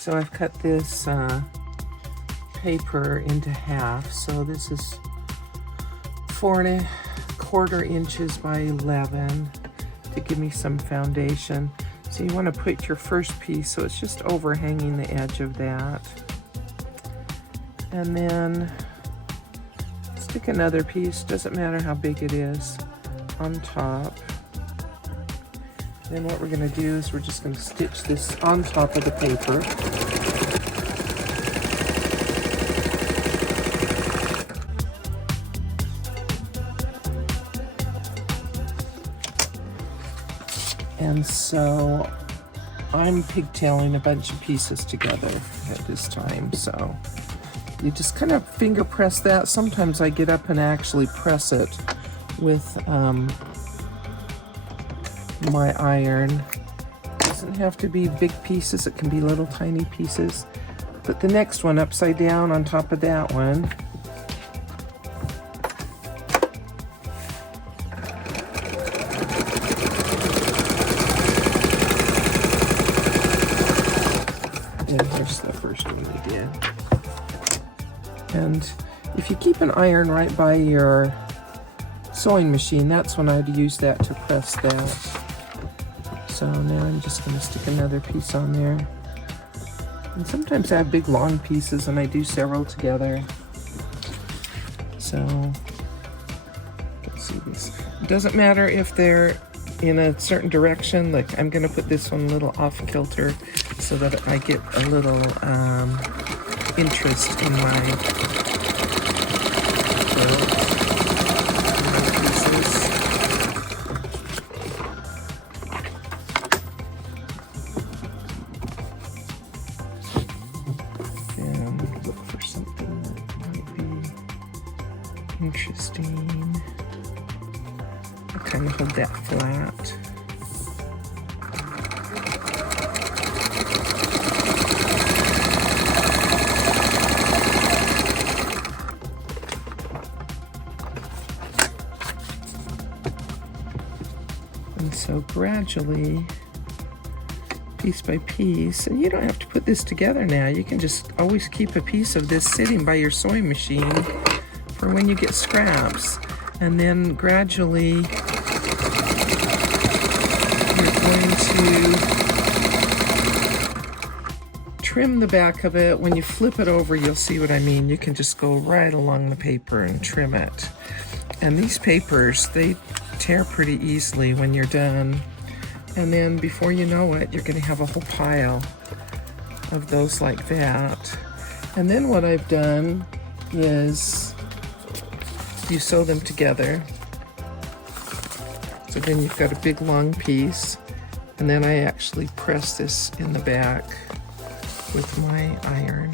So I've cut this paper into half. So this is 4¼ inches by 11 to give me some foundation. So you want to put your first piece, so it's just overhanging the edge of that. And then stick another piece, doesn't matter how big it is, on top. Then what we're going to do is we're just going to stitch this on top of the paper. And so I'm pigtailing a bunch of pieces together at this time. So you just kind of finger press that. Sometimes I get up and actually press it with my iron. It doesn't have to be big pieces, it can be little tiny pieces. Put the next one upside down on top of that one. And here's the first one we did. And if you keep an iron right by your sewing machine, that's when I'd use that to press that. So now I'm just going to stick another piece on there. And sometimes I have big long pieces and I do several together. So let's see this. It doesn't matter if they're in a certain direction. Like I'm going to put this one a little off kilter so that I get a little interest in my quilt. Interesting. I'll kind of hold that flat. And so gradually, piece by piece, and you don't have to put this together now. You can just always keep a piece of this sitting by your sewing machine for when you get scraps. And then gradually you're going to trim the back of it. When you flip it over, you'll see what I mean. You can just go right along the paper and trim it. And these papers, they tear pretty easily when you're done. And then before you know it, you're going to have a whole pile of those like that. And then what I've done is you sew them together. So then you've got a big long piece, and then I actually press this in the back with my iron.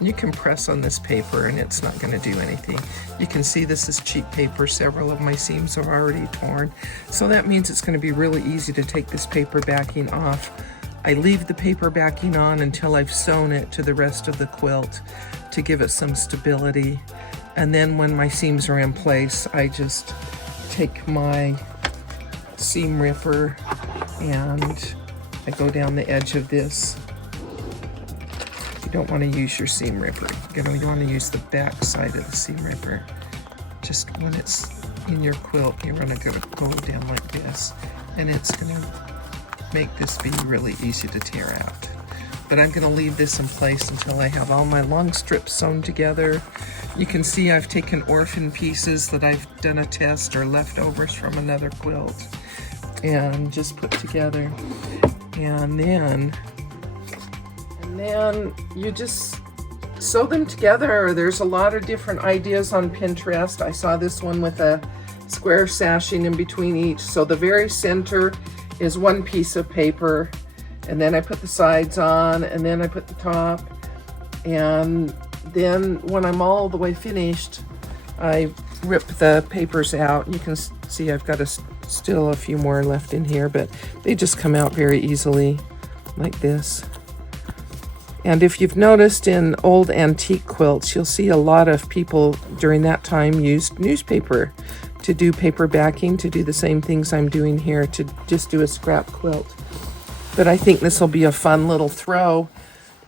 You can press on this paper and it's not going to do anything. You can see this is cheap paper. Several of my seams are already torn. So that means it's going to be really easy to take this paper backing off. I leave the paper backing on until I've sewn it to the rest of the quilt to give it some stability. And then when my seams are in place, I just take my seam ripper and I go down the edge of this. You don't want to use your seam ripper. You want to use the back side of the seam ripper. Just when it's in your quilt, you're going to go down like this, and it's going to make this be really easy to tear out. But I'm going to leave this in place until I have all my long strips sewn together. You can see I've taken orphan pieces that I've done a test or leftovers from another quilt and just put together. And then you just sew them together. There's a lot of different ideas on Pinterest. I saw this one with a square sashing in between each. So the very center is one piece of paper, and then I put the sides on, and then I put the top, and then when I'm all the way finished, I rip the papers out. You can see I've got still a few more left in here, but they just come out very easily like this. And if you've noticed in old antique quilts, you'll see a lot of people during that time used newspaper to do paper backing, to do the same things I'm doing here, to just do a scrap quilt. But I think this will be a fun little throw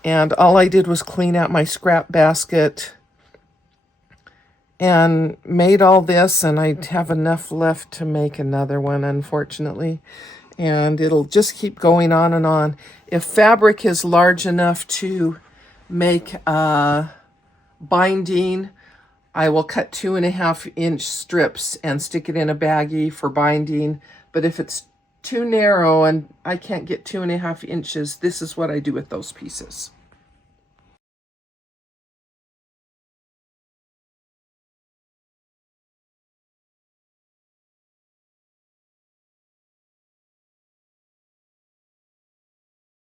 And all I did was clean out my scrap basket and made all this, and I have enough left to make another one, unfortunately. And it'll just keep going on and on. If fabric is large enough to make a binding, I will cut 2.5-inch strips and stick it in a baggie for binding. But if it's too narrow and I can't get 2.5 inches, this is what I do with those pieces.